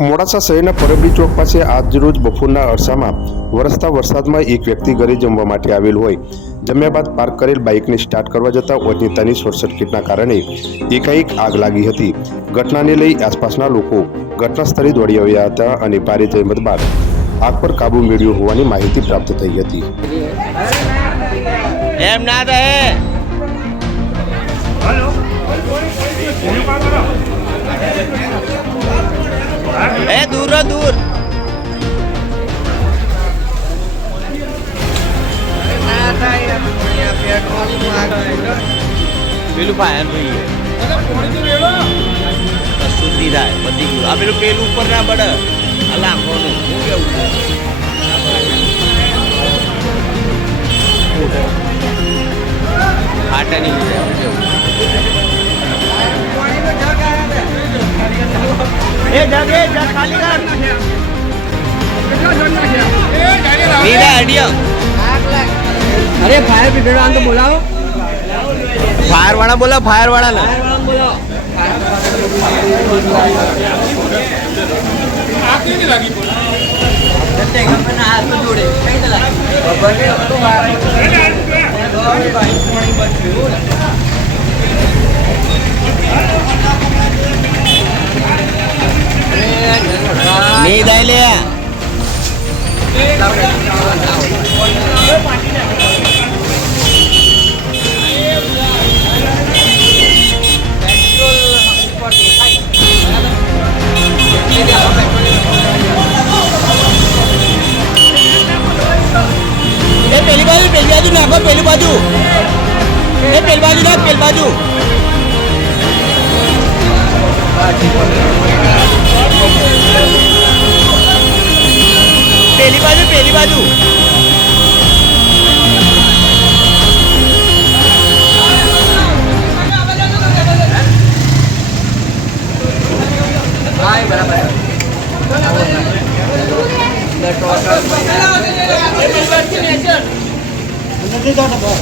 મોડાસા શહેરના પરબડી ચોક પાસે આજરોજ બપોરના અરસામાં વરસતા વરસાદમાં એક વ્યક્તિ ઘરે જમવા માટે આવેલ હોય. જમ્યા બાદ પાર્ક કરેલ બાઇકને સ્ટાર્ટ કરવા જતાં ઓચિંતાની શોર્ટ સર્કિટના કારણે એકાએક આગ લાગી હતી. ઘટનાને લઈ આસપાસના લોકો ઘટના સ્થળે દોડી આવ્યા હતા અને ભારે જહેમત બાદ આગ પર કાબુ મેળવ્યો હોવાની માહિતી પ્રાપ્ત થઈ હતી. એમ ના પેલું ફાયર જોઈએ સુધી થાય બધી ગયું આ પેલું પેલું ઉપર ના પડે આ લાખોનું. શું કેવું ફાટે નહીં જાય કેવું એ જગે જગ ખાલી કર અરે ફાયર બ્રિગેડ વાળા તો બોલાવો. ફાયર વાળા બોલો ફાયર વાળા ને નહીં દાય લે પેલી બાજુ નાખો પેલી બાજુ એ પેલી બાજુ નાખ પેલી બાજુ પેલી બાજુ પેલી બાજુ